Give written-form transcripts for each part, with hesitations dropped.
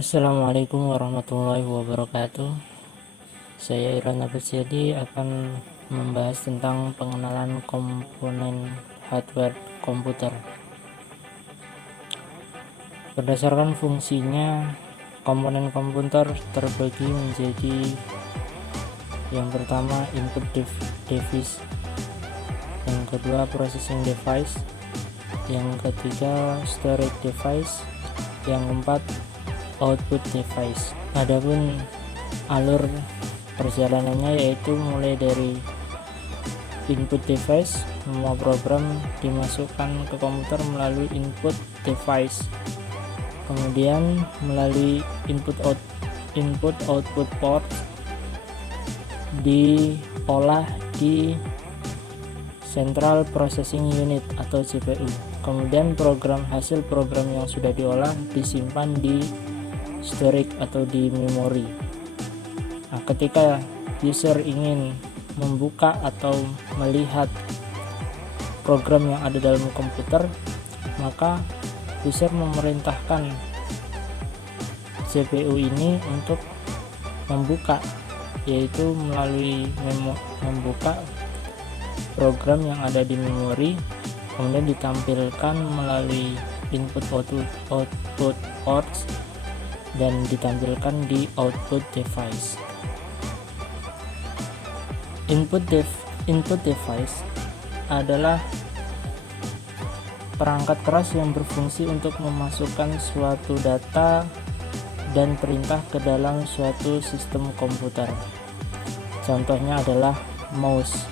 Assalamualaikum warahmatullahi wabarakatuh. Saya Iran Abadiadi akan membahas tentang pengenalan komponen hardware komputer. Berdasarkan fungsinya, komponen komputer terbagi menjadi yang pertama input device, yang kedua processing device, yang ketiga storage device, yang keempat output device. Adapun alur perjalanannya yaitu mulai dari input device, semua program dimasukkan ke komputer melalui input device, kemudian melalui input output port diolah di Central Processing Unit atau CPU. Kemudian hasil program yang sudah diolah disimpan di storage atau di memori. Nah, ketika user ingin membuka atau melihat program yang ada dalam komputer, maka user memerintahkan CPU ini untuk membuka, yaitu melalui membuka program yang ada di memori, kemudian ditampilkan melalui input output ports dan ditampilkan di output device. Input device adalah perangkat keras yang berfungsi untuk memasukkan suatu data dan perintah ke dalam suatu sistem komputer. Contohnya adalah mouse,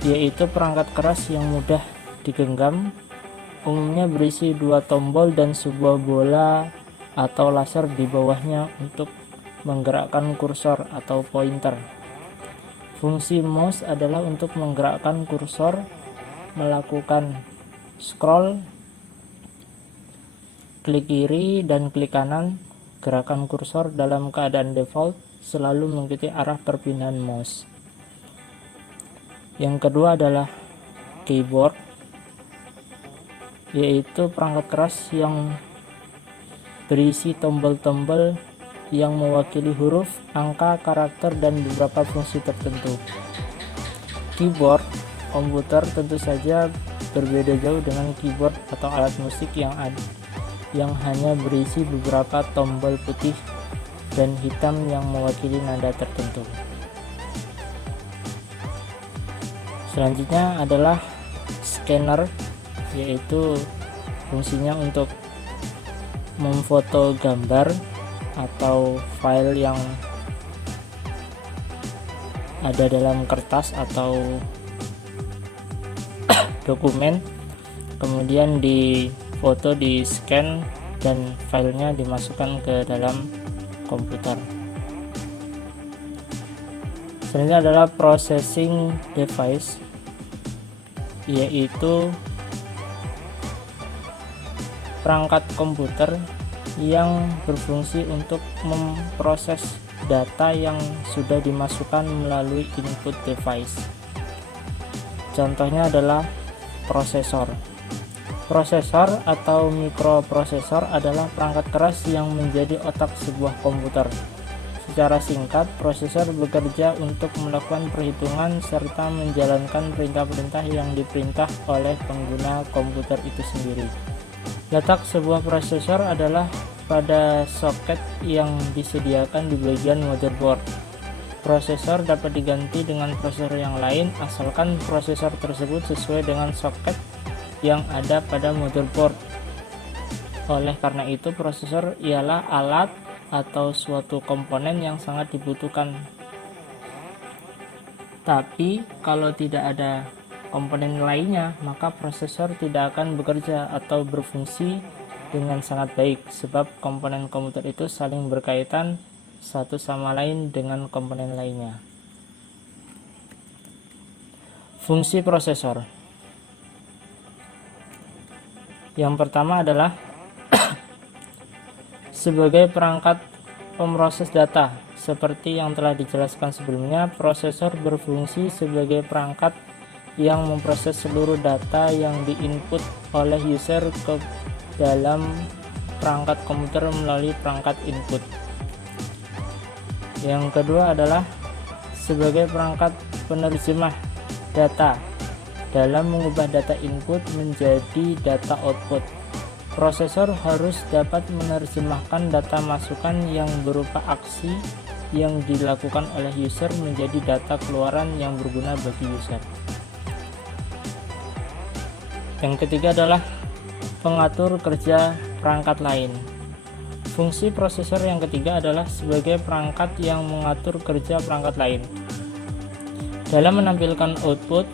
yaitu perangkat keras yang mudah digenggam, umumnya berisi dua tombol dan sebuah bola atau laser di bawahnya untuk menggerakkan kursor atau pointer. Fungsi mouse adalah untuk menggerakkan kursor, melakukan scroll, klik kiri dan klik kanan. Gerakan kursor dalam keadaan default selalu mengikuti arah perpindahan mouse. Yang kedua adalah keyboard, yaitu perangkat keras yang berisi tombol-tombol yang mewakili huruf, angka, karakter, dan beberapa fungsi tertentu. Keyboard komputer tentu saja berbeda jauh dengan keyboard atau alat musik yang hanya berisi beberapa tombol putih dan hitam yang mewakili nada tertentu. Selanjutnya adalah scanner, yaitu fungsinya untuk memfoto gambar atau file yang ada dalam kertas atau dokumen, kemudian difoto, di scan, dan filenya dimasukkan ke dalam komputer. Selanjutnya adalah processing device, yaitu perangkat komputer yang berfungsi untuk memproses data yang sudah dimasukkan melalui input device. Contohnya adalah prosesor. Prosesor atau mikroprosesor adalah perangkat keras yang menjadi otak sebuah komputer. Secara singkat, prosesor bekerja untuk melakukan perhitungan serta menjalankan perintah-perintah yang diperintah oleh pengguna komputer itu sendiri. Letak sebuah prosesor adalah pada soket yang disediakan di bagian motherboard. Prosesor dapat diganti dengan prosesor yang lain asalkan prosesor tersebut sesuai dengan soket yang ada pada motherboard. Oleh karena itu, prosesor ialah alat atau suatu komponen yang sangat dibutuhkan. Tapi kalau tidak ada komponen lainnya, maka prosesor tidak akan bekerja atau berfungsi dengan sangat baik, sebab komponen komputer itu saling berkaitan satu sama lain dengan komponen lainnya. Fungsi prosesor. Yang pertama adalah sebagai perangkat pemroses data. Seperti yang telah dijelaskan sebelumnya, prosesor berfungsi sebagai perangkat yang memproses seluruh data yang diinput oleh user ke dalam perangkat komputer melalui perangkat input. Yang kedua adalah sebagai perangkat penerjemah data dalam mengubah data input menjadi data output. Prosesor harus dapat menerjemahkan data masukan yang berupa aksi yang dilakukan oleh user menjadi data keluaran yang berguna bagi user. Yang ketiga adalah pengatur kerja perangkat lain. Fungsi prosesor yang ketiga adalah sebagai perangkat yang mengatur kerja perangkat lain. Dalam menampilkan output,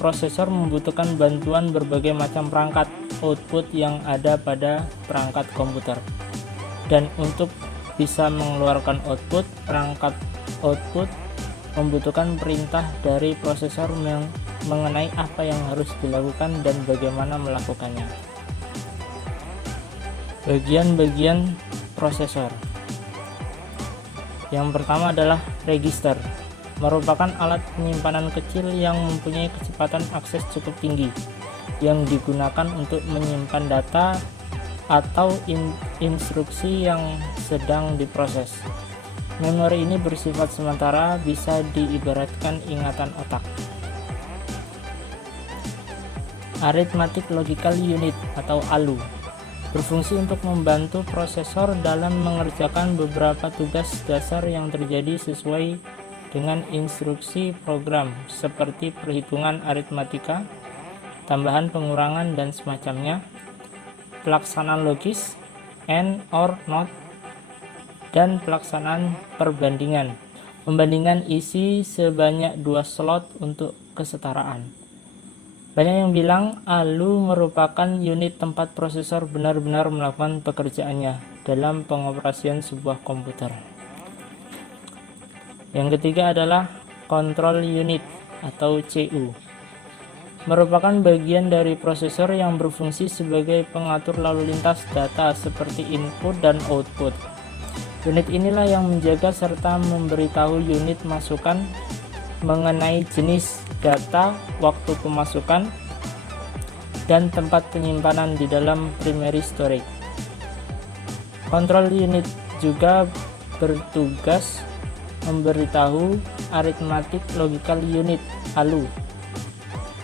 prosesor membutuhkan bantuan berbagai macam perangkat output yang ada pada perangkat komputer. Dan untuk bisa mengeluarkan output, perangkat output membutuhkan perintah dari prosesor mengenai apa yang harus dilakukan dan bagaimana melakukannya. Bagian-bagian prosesor. Yang pertama adalah register, merupakan alat penyimpanan kecil yang mempunyai kecepatan akses cukup tinggi, yang digunakan untuk menyimpan data atau instruksi yang sedang diproses. Memori ini bersifat sementara, bisa diibaratkan ingatan otak. Arithmetic Logical Unit atau ALU berfungsi untuk membantu prosesor dalam mengerjakan beberapa tugas dasar yang terjadi sesuai dengan instruksi program seperti perhitungan aritmatika, tambahan, pengurangan, dan semacamnya, pelaksanaan logis, AND, OR, NOT, dan pelaksanaan perbandingan, membandingkan isi sebanyak 2 slot untuk kesetaraan. Banyak yang bilang ALU merupakan unit tempat prosesor benar-benar melakukan pekerjaannya dalam pengoperasian sebuah komputer. Yang ketiga adalah Control Unit atau CU, merupakan bagian dari prosesor yang berfungsi sebagai pengatur lalu lintas data seperti input dan output. Unit inilah yang menjaga serta memberitahu unit masukan mengenai jenis data, waktu pemasukan, dan tempat penyimpanan di dalam primary storage. Control unit juga bertugas memberitahu Arithmetic Logical Unit (ALU)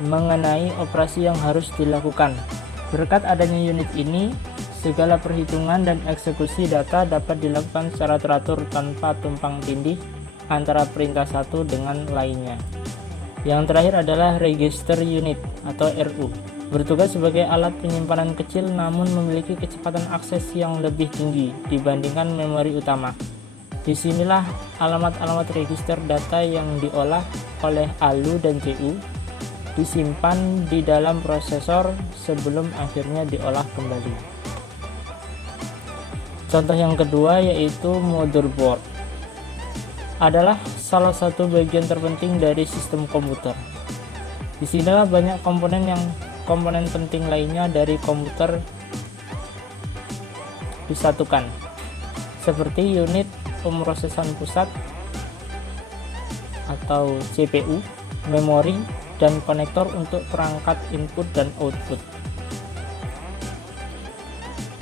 mengenai operasi yang harus dilakukan. Berkat adanya unit ini, segala perhitungan dan eksekusi data dapat dilakukan secara teratur tanpa tumpang tindih antara perintah satu dengan lainnya. Yang terakhir adalah Register Unit atau RU, bertugas sebagai alat penyimpanan kecil namun memiliki kecepatan akses yang lebih tinggi dibandingkan memori utama. Disinilah alamat-alamat register data yang diolah oleh ALU dan CU disimpan di dalam prosesor sebelum akhirnya diolah kembali. Contoh yang kedua yaitu motherboard, adalah salah satu bagian terpenting dari sistem komputer. Disinilah banyak komponen penting lainnya dari komputer disatukan, seperti unit pemrosesan pusat atau CPU, memori, dan konektor untuk perangkat input dan output.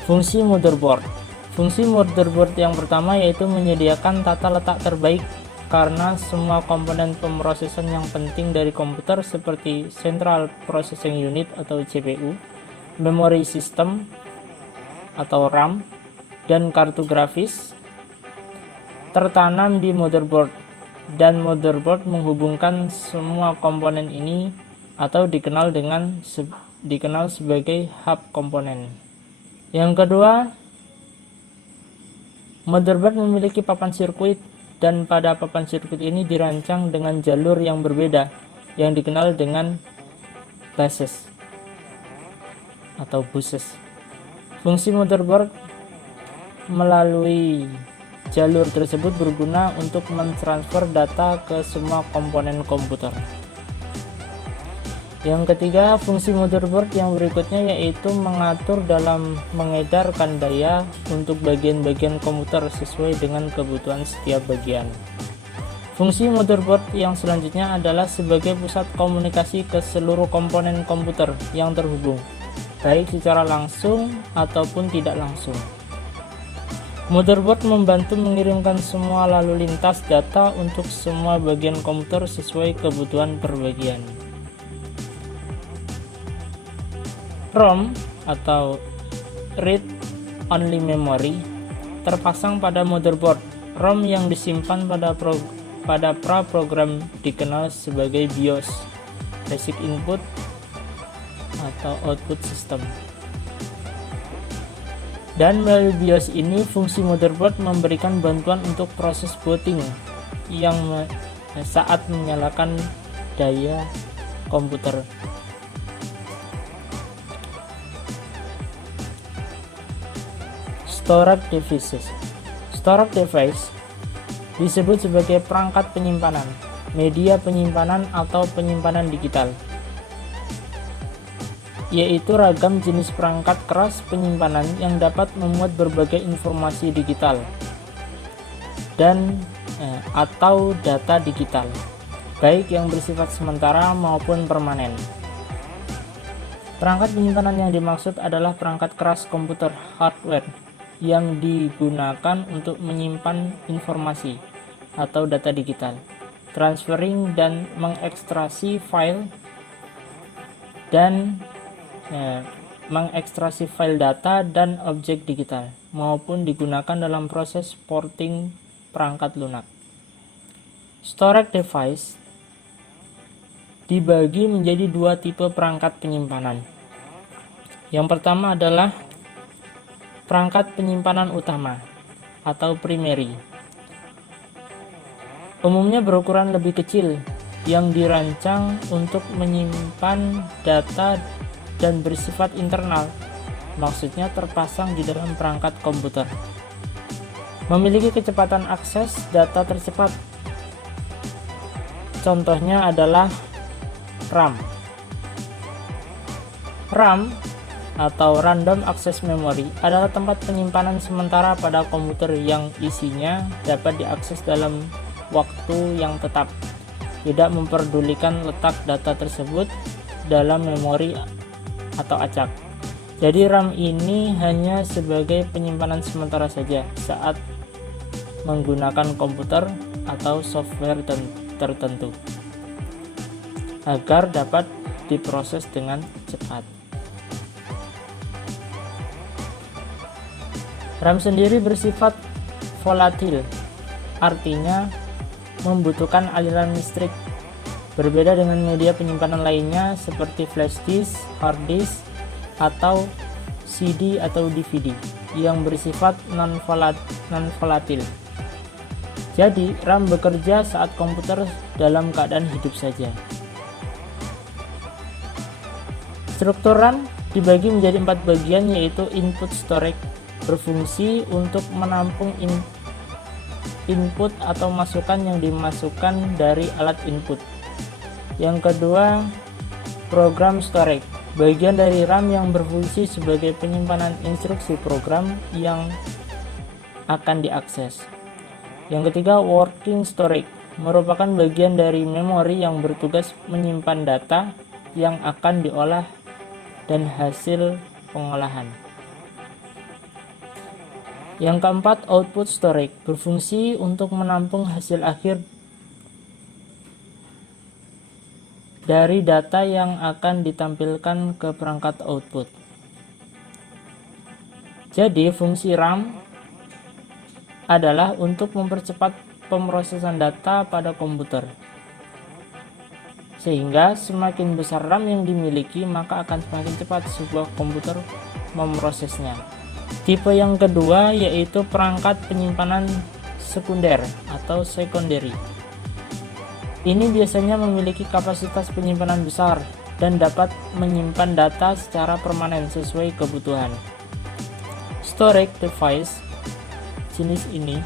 Fungsi motherboard. Fungsi motherboard yang pertama yaitu menyediakan tata letak terbaik karena semua komponen pemrosesan yang penting dari komputer seperti Central Processing Unit atau CPU, Memory System atau RAM, dan kartu grafis tertanam di motherboard, dan motherboard menghubungkan semua komponen ini atau dikenal sebagai hub komponen. Yang kedua, motherboard memiliki papan sirkuit, dan pada papan sirkuit ini dirancang dengan jalur yang berbeda yang dikenal dengan buses atau buses. Fungsi motherboard melalui jalur tersebut berguna untuk mentransfer data ke semua komponen komputer. Yang ketiga, fungsi motherboard yang berikutnya yaitu mengatur dalam mengedarkan daya untuk bagian-bagian komputer sesuai dengan kebutuhan setiap bagian. Fungsi motherboard yang selanjutnya adalah sebagai pusat komunikasi ke seluruh komponen komputer yang terhubung, baik secara langsung ataupun tidak langsung. Motherboard membantu mengirimkan semua lalu lintas data untuk semua bagian komputer sesuai kebutuhan per bagian. ROM atau Read Only Memory terpasang pada motherboard. ROM yang disimpan pada praprogram dikenal sebagai BIOS, Basic Input atau Output System. Dan melalui BIOS ini, fungsi motherboard memberikan bantuan untuk proses booting yang saat menyalakan daya komputer. Storage devices. Storage device disebut sebagai perangkat penyimpanan, media penyimpanan atau penyimpanan digital, yaitu ragam jenis perangkat keras penyimpanan yang dapat memuat berbagai informasi digital dan atau data digital, baik yang bersifat sementara maupun permanen. Perangkat penyimpanan yang dimaksud adalah perangkat keras komputer hardware yang digunakan untuk menyimpan informasi atau data digital, transferring dan mengekstraksi file dan mengekstraksi file data dan objek digital, maupun digunakan dalam proses porting perangkat lunak. Storage device dibagi menjadi dua tipe perangkat penyimpanan. Yang pertama adalah perangkat penyimpanan utama atau primary. Umumnya berukuran lebih kecil yang dirancang untuk menyimpan data dan bersifat internal, maksudnya terpasang di dalam perangkat komputer. Memiliki kecepatan akses data tercepat. Contohnya adalah RAM. RAM atau Random Access Memory adalah tempat penyimpanan sementara pada komputer yang isinya dapat diakses dalam waktu yang tetap, tidak memperdulikan letak data tersebut dalam memori atau acak. Jadi RAM ini hanya sebagai penyimpanan sementara saja saat menggunakan komputer atau software tertentu agar dapat diproses dengan cepat. RAM sendiri bersifat volatil, artinya membutuhkan aliran listrik. Berbeda dengan media penyimpanan lainnya seperti flash disk, hard disk, atau CD atau DVD yang bersifat non-volatil. Jadi, RAM bekerja saat komputer dalam keadaan hidup saja. Struktur RAM dibagi menjadi 4 bagian, yaitu input storage, berfungsi untuk menampung input atau masukan yang dimasukkan dari alat input. Yang kedua, program storage, bagian dari RAM yang berfungsi sebagai penyimpanan instruksi program yang akan diakses. Yang ketiga, working storage, merupakan bagian dari memori yang bertugas menyimpan data yang akan diolah dan hasil pengolahan. Yang keempat, output storage, berfungsi untuk menampung hasil akhir dari data yang akan ditampilkan ke perangkat output. Jadi, fungsi RAM adalah untuk mempercepat pemrosesan data pada komputer. Sehingga semakin besar RAM yang dimiliki, maka akan semakin cepat sebuah komputer memprosesnya. Tipe yang kedua yaitu perangkat penyimpanan sekunder atau secondary. Ini biasanya memiliki kapasitas penyimpanan besar dan dapat menyimpan data secara permanen sesuai kebutuhan. Storage device jenis ini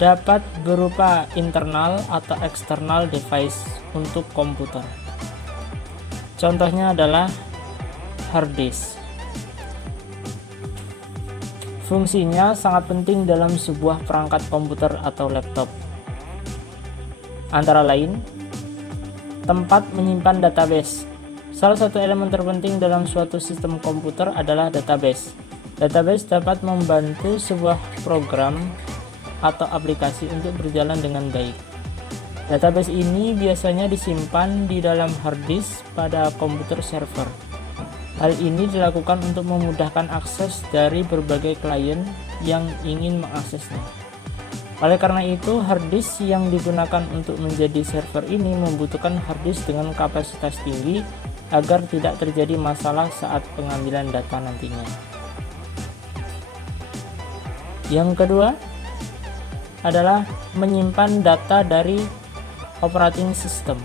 dapat berupa internal atau external device untuk komputer. Contohnya adalah hard disk. Fungsinya sangat penting dalam sebuah perangkat komputer atau laptop. Antara lain, tempat menyimpan database. Salah satu elemen terpenting dalam suatu sistem komputer adalah database. Database dapat membantu sebuah program atau aplikasi untuk berjalan dengan baik. Database ini biasanya disimpan di dalam hard disk pada komputer server. Hal ini dilakukan untuk memudahkan akses dari berbagai klien yang ingin mengaksesnya. Oleh karena itu, hard disk yang digunakan untuk menjadi server ini membutuhkan hard disk dengan kapasitas tinggi agar tidak terjadi masalah saat pengambilan data nantinya. Yang kedua adalah menyimpan data dari operating system.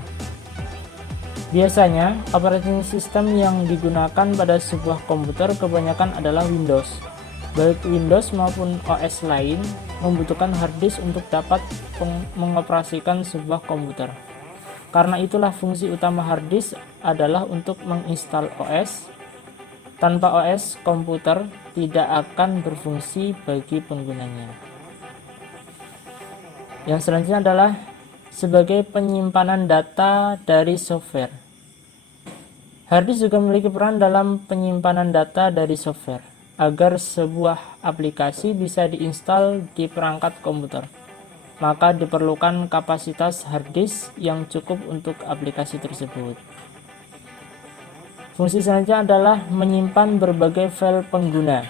Biasanya, operating system yang digunakan pada sebuah komputer kebanyakan adalah Windows. Baik Windows maupun OS lain membutuhkan hard disk untuk dapat mengoperasikan sebuah komputer. Karena itulah fungsi utama hard disk adalah untuk menginstal OS. Tanpa OS, komputer tidak akan berfungsi bagi penggunanya. Yang selanjutnya adalah sebagai penyimpanan data dari software. Hard disk juga memiliki peran dalam penyimpanan data dari software, agar sebuah aplikasi bisa diinstal di perangkat komputer. Maka diperlukan kapasitas hard disk yang cukup untuk aplikasi tersebut. Fungsi selanjutnya adalah menyimpan berbagai file pengguna.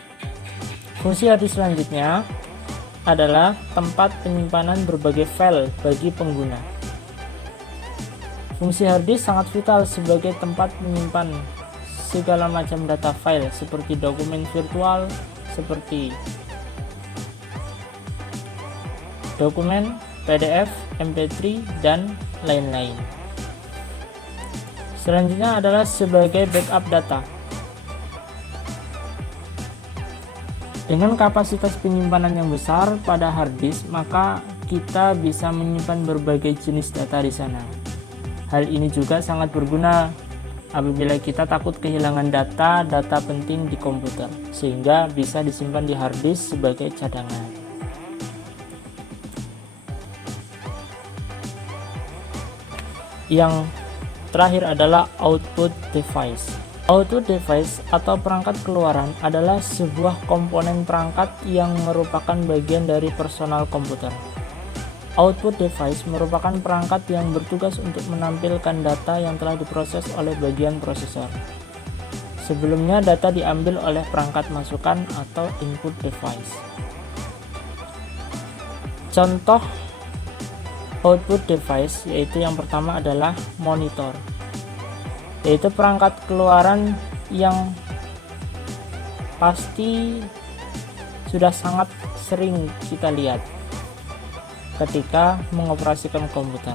Fungsi hard disk selanjutnya adalah tempat penyimpanan berbagai file bagi pengguna. Fungsi hard disk sangat vital sebagai tempat menyimpan segala macam data file seperti dokumen virtual, seperti dokumen, PDF, MP3, dan lain-lain. Selanjutnya adalah sebagai backup data. Dengan kapasitas penyimpanan yang besar pada hard disk, maka kita bisa menyimpan berbagai jenis data di sana. Hal ini juga sangat berguna apabila kita takut kehilangan data penting di komputer, sehingga bisa disimpan di hard disk sebagai cadangan. Yang terakhir adalah output device. Output device atau perangkat keluaran adalah sebuah komponen perangkat yang merupakan bagian dari personal komputer. Output device merupakan perangkat yang bertugas untuk menampilkan data yang telah diproses oleh bagian prosesor. Sebelumnya data diambil oleh perangkat masukan atau input device. Contoh output device yaitu yang pertama adalah monitor, yaitu perangkat keluaran yang pasti sudah sangat sering kita lihat ketika mengoperasikan komputer.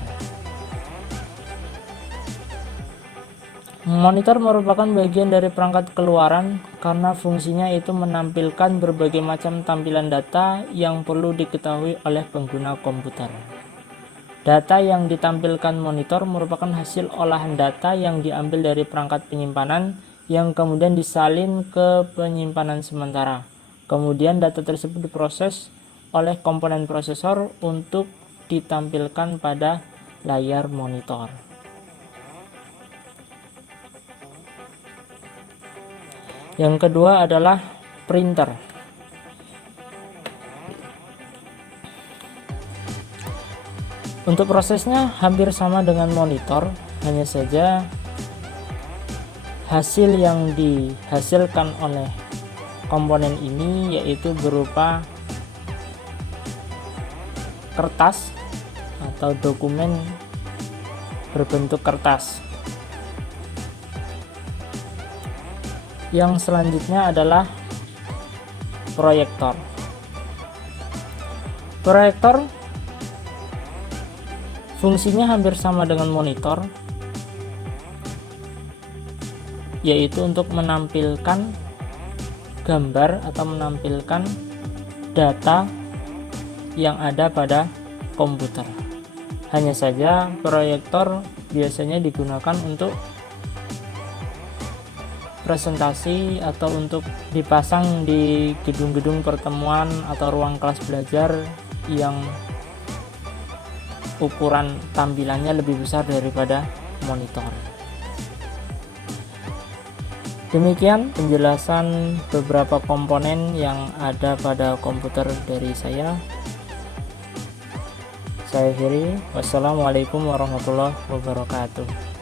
Monitor merupakan bagian dari perangkat keluaran karena fungsinya itu menampilkan berbagai macam tampilan data yang perlu diketahui oleh pengguna komputer. Data yang ditampilkan monitor merupakan hasil olahan data yang diambil dari perangkat penyimpanan yang kemudian disalin ke penyimpanan sementara. Kemudian data tersebut diproses oleh komponen prosesor untuk ditampilkan pada layar monitor. Yang kedua adalah printer. Untuk prosesnya hampir sama dengan monitor, hanya saja hasil yang dihasilkan oleh komponen ini yaitu berupa kertas atau dokumen berbentuk kertas. Yang selanjutnya adalah proyektor. Proyektor fungsinya hampir sama dengan monitor, yaitu untuk menampilkan gambar atau menampilkan data yang ada pada komputer. Hanya saja proyektor biasanya digunakan untuk presentasi atau untuk dipasang di gedung-gedung pertemuan atau ruang kelas belajar yang ukuran tampilannya lebih besar daripada monitor. Demikian penjelasan beberapa komponen yang ada pada komputer dari saya. Saya akhiri. Wassalamualaikum warahmatullahi wabarakatuh.